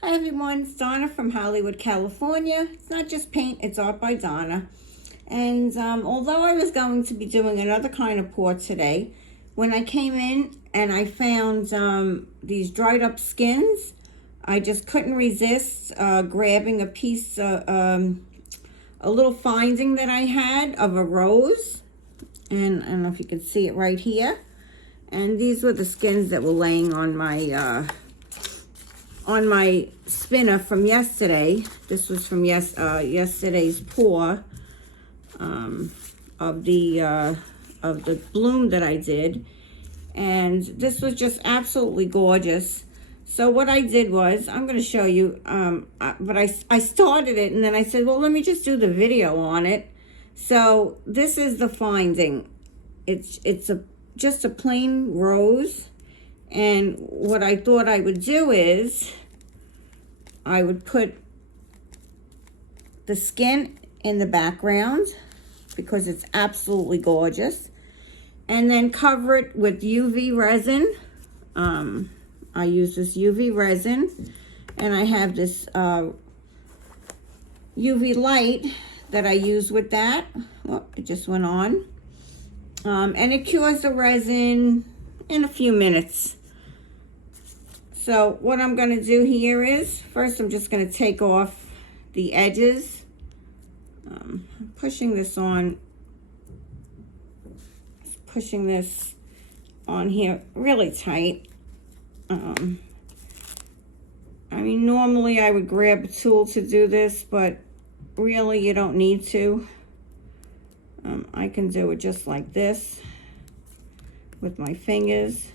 Hi everyone, it's Donna from Hollywood, California. It's not just paint, it's art by Donna. And although I was going to be doing another kind of pour today, when I came in and I found these dried up skins, I just couldn't resist grabbing a piece, a little finding that I had of a rose. And I don't know if you can see it right here. And these were the skins that were laying on my spinner from yesterday. This was from yesterday's pour of the bloom that I did, and this was just absolutely gorgeous. So what I did was, I'm going to show you, but I started it and then I said, well, let me just do the video on it. So this is the finding. It's just a plain rose. And what I thought I would do is I would put the skin in the background because it's absolutely gorgeous, and then cover it with UV resin. I use this UV resin, and I have this UV light that I use with that. Oh, it just went on. And it cures the resin in a few minutes. So what I'm going to do here is, first I'm just going to take off the edges. I'm pushing this on here really tight. I mean, normally I would grab a tool to do this, but really you don't need to. I can do it just like this with my fingers.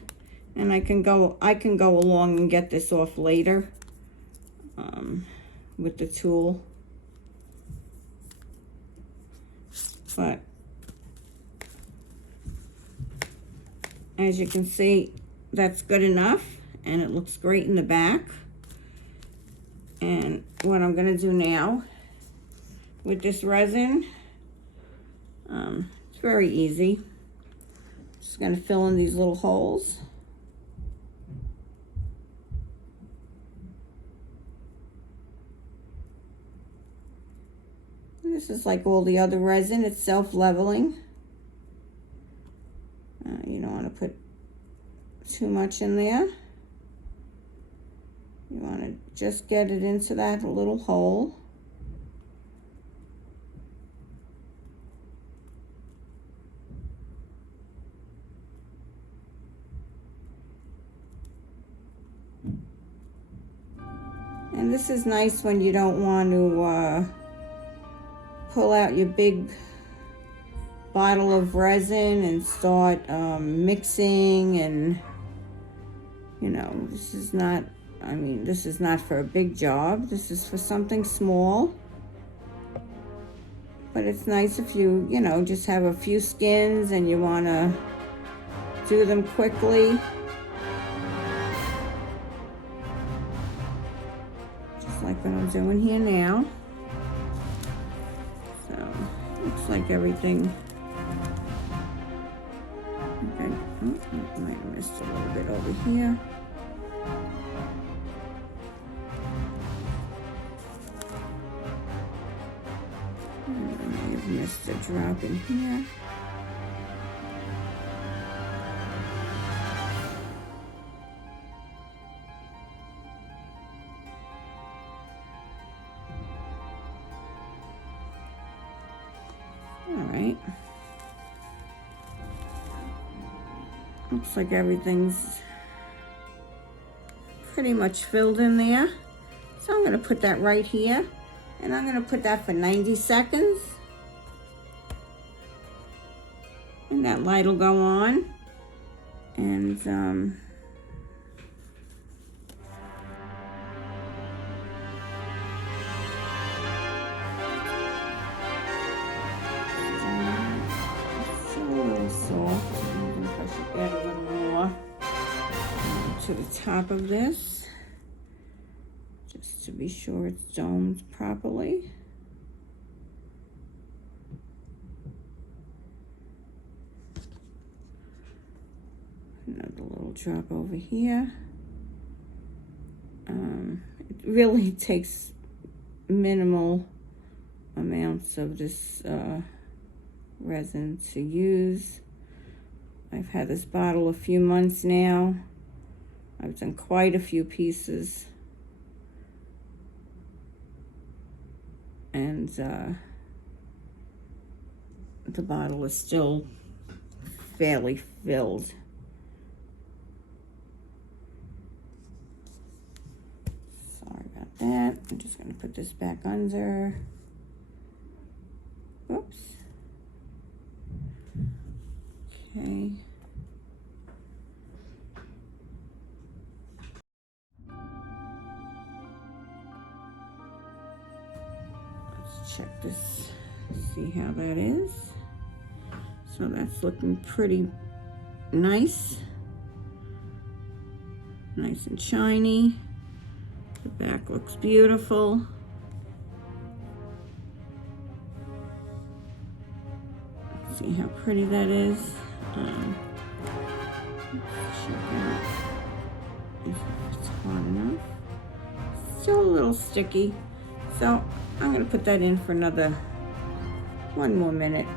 And I can go along and get this off later with the tool. But as you can see, that's good enough, and it looks great in the back. And what I'm going to do now with this resin, it's very easy. Just going to fill in these little holes. This is like all the other resin, it's self-leveling. You don't want to put too much in there. You want to just get it into that little hole. And this is nice when you don't want to pull out your big bottle of resin and start mixing, and you know, this is not, I mean, this is not for a big job. This is for something small. But it's nice if you know, just have a few skins and you want to do them quickly. Just like what I'm doing here now. Looks like everything. Okay. Oh, I might have missed a little bit over here. And I may have missed a drop in here. All right. Looks like everything's pretty much filled in there. So I'm going to put that right here. And I'm going to put that for 90 seconds. And that light will go on. And add a little more to the top of this, just to be sure it's domed properly. Another little drop over here. really takes minimal amounts of this resin to use. I've had this bottle a few months now. I've done quite a few pieces. And the bottle is still fairly filled. Sorry about that. I'm just going to put this back under. Oops. Okay. Let's check this, see how that is. So that's looking pretty nice. Nice and shiny. The back looks beautiful. See how pretty that is. Let's check out if it's hard enough. Still a little sticky, so I'm going to put that in for another 1 more minute.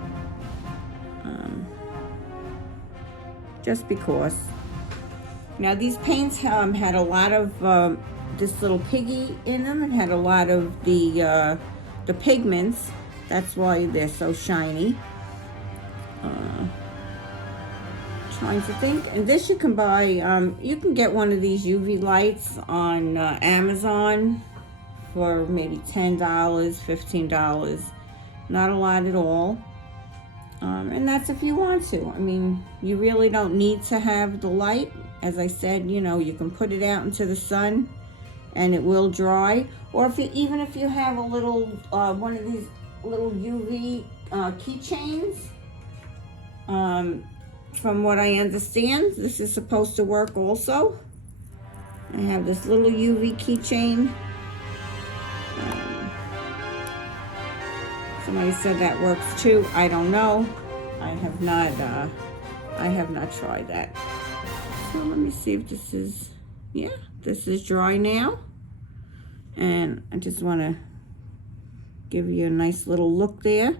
Just because. Now these paints had a lot of this little piggy in them. It had a lot of the pigments. That's why they're so shiny. Trying to think, and this you can buy. You can get one of these UV lights on Amazon for maybe $10, $15. Not a lot at all. And that's if you want to. I mean, you really don't need to have the light. As I said, you know, you can put it out into the sun and it will dry. Or if you, even if you have a little, one of these little UV keychains, from what I understand, this is supposed to work also. I have this little UV keychain. Somebody said that works too. I don't know. I have not tried that. So let me see if this is, yeah, this is dry now. And I just want to give you a nice little look there.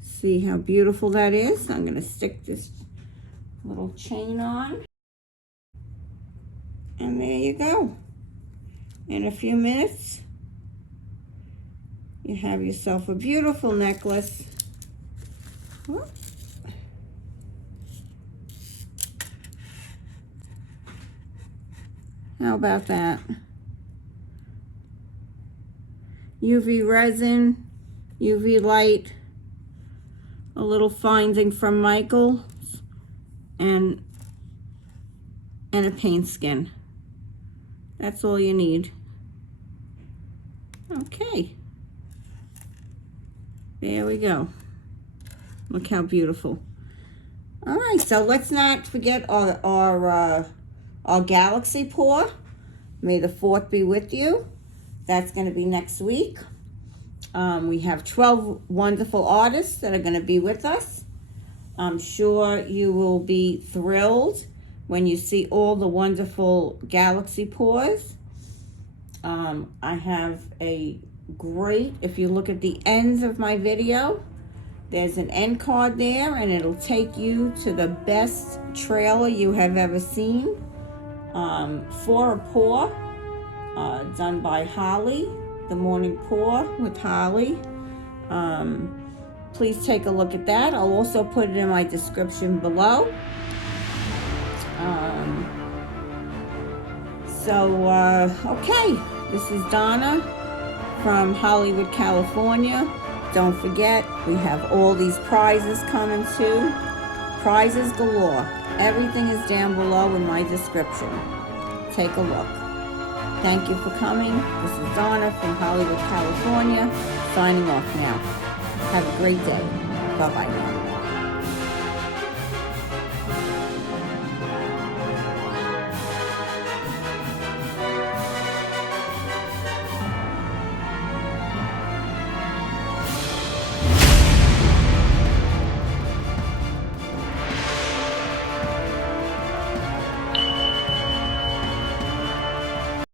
See how beautiful that is. I'm going to stick this little chain on. And there you go. In a few minutes, you have yourself a beautiful necklace. Whoops. How about that? UV resin, UV light, a little finding from Michael, and a paint skin. That's all you need. Okay. There we go. Look how beautiful. All right, so let's not forget our galaxy pour. May the 4th be with you. That's going to be next week. We have 12 wonderful artists that are going to be with us. I'm sure you will be thrilled when you see all the wonderful galaxy pours. I have a great, if you look at the ends of my video, there's an end card there, and it'll take you to the best trailer you have ever seen for a pour, done by Holly, the morning pour with Holly. Please take a look at that. I'll also put it in my description below. Okay, this is Donna from Hollywood, California. Don't forget, we have all these prizes coming too. Prizes galore. Everything is down below in my description. Take a look. Thank you for coming. This is Donna from Hollywood, California, signing off now. Have a great day. Bye-bye now.